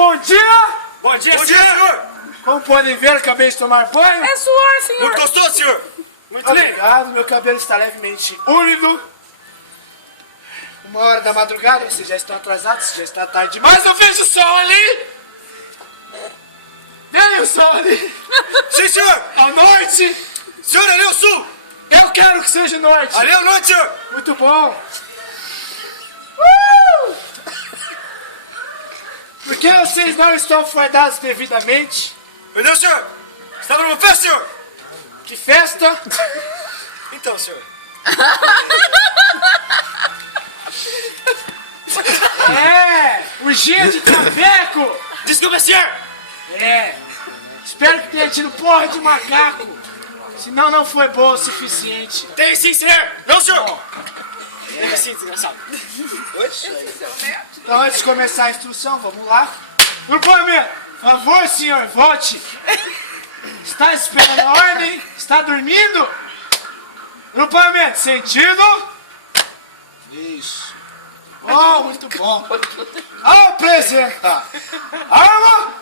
bom dia! Bom dia, Bom dia, senhor! Como podem ver, acabei de tomar banho. É suor, senhor. Muito gostoso, senhor! Muito obrigado, meu cabelo está levemente úmido. 1h da madrugada, vocês já estão atrasados, já está tarde demais. Eu vejo o sol ali! Vem o sol ali! Sim, senhor! À noite! Senhor, ali é o sul! Eu quero que seja noite! Ali é o norte, senhor! Muito bom! Por que vocês não estão fardados devidamente? Perdão, senhor! Estava numa festa, senhor! Que festa! Então, senhor. É! Urgia de traveco! Desculpa, senhor! É! Espero que tenha tido porra de macaco! Senão não foi bom o suficiente. Tem sim, senhor! Não, senhor! Tem sim, desgraçado. Então, antes de começar a instrução, vamos lá. Grupamento, por favor, senhor, volte. Está esperando a ordem? Está dormindo? Grupamento, sentido? Isso. Oh, muito bom. Apresentar. Arma.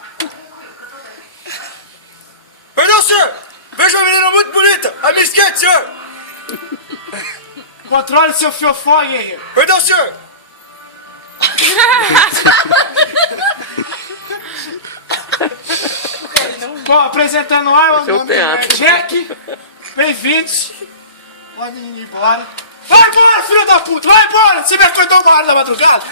Perdão, senhor! Vejo uma menina muito bonita! A minha esquerda, senhor! Controle seu fiofó, guerreiro. Perdão, senhor! Bom, apresentando arma, Esse é o meu nome é teatro. Jack. Bem-vindos. Podem ir embora. Vai embora, filho da puta! Vai embora! Você me acordou 1h da madrugada!